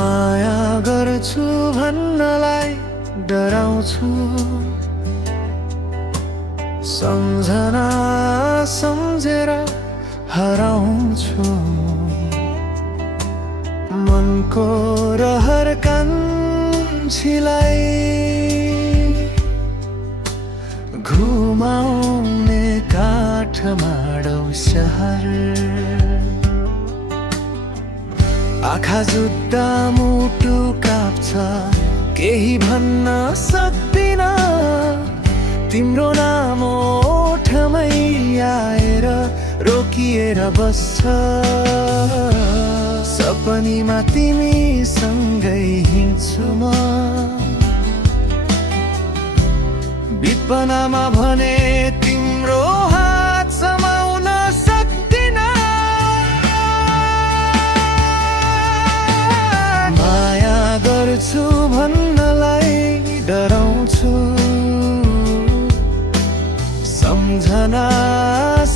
माया गर्छु भन्नलाई डराउँछु, सम्झना सम्झेर हराउँछु। मनको रहर कान्छीलाई घुमाउने काठमाडौँ सहर। आँखा जुत्दा मुटु काप्छ, केही भन्न सक्दिन। तिम्रो नाम ओठमै आएर रोकिएर बस्छ। सपनीमा तिमीसँगै हिँड्छु म, विपनामा भने तिम्रो हात समाउन सक्दिन। माया गर्छु भन्नलाई डराउँछु, सम्झना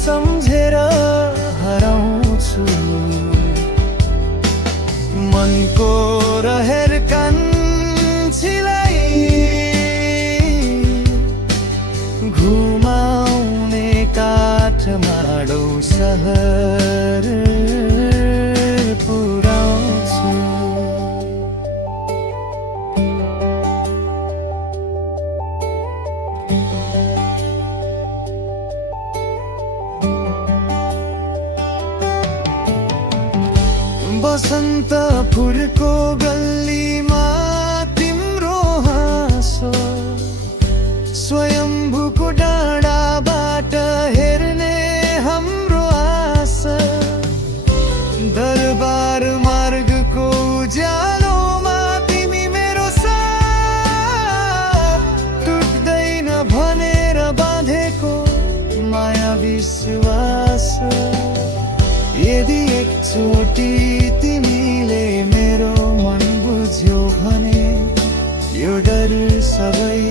सम्झेर हराउँछु। मनको रहर कान्छीलाई घुमाउने काठमाडौँ सहर पुर्याउँछु। बसन्त फुलको गल्लीमा तिम्रो हाँसो, स्वयम्भूको डाँडाबाट हेर्ने हाम्रो आशा। दरबार मार्गको उज्यालोमा तिमी मेरो साथ, टुट्दैन भनेर बाँधेको माया विश्वास। यदि एकचोटि तिमीले मेरो मन बुझ्यो भने यो डर सबै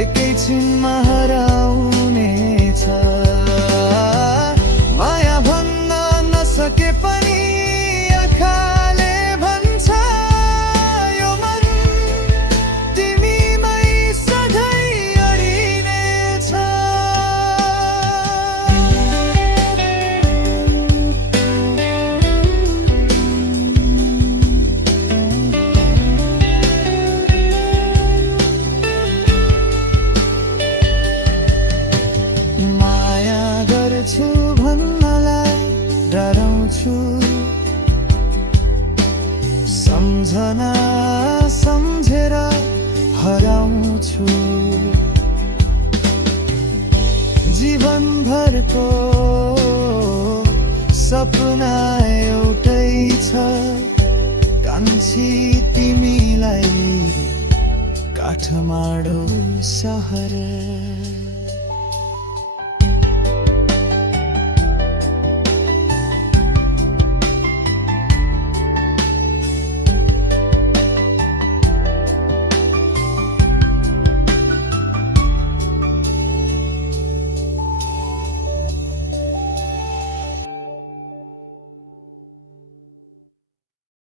एकैछिनमा हराउनेछ। माया भन्न नसके पनि आँखाले भन्छ, यो मन तिमीमै सधैँ अडिनेछ। माया गर्छु भन्नलाई डराउँछु, सम्झना सम्झेर हराउँछु। जीवनभरको सपना एउटै छ, कान्छी तिमीलाई काठमाडौँ सहर।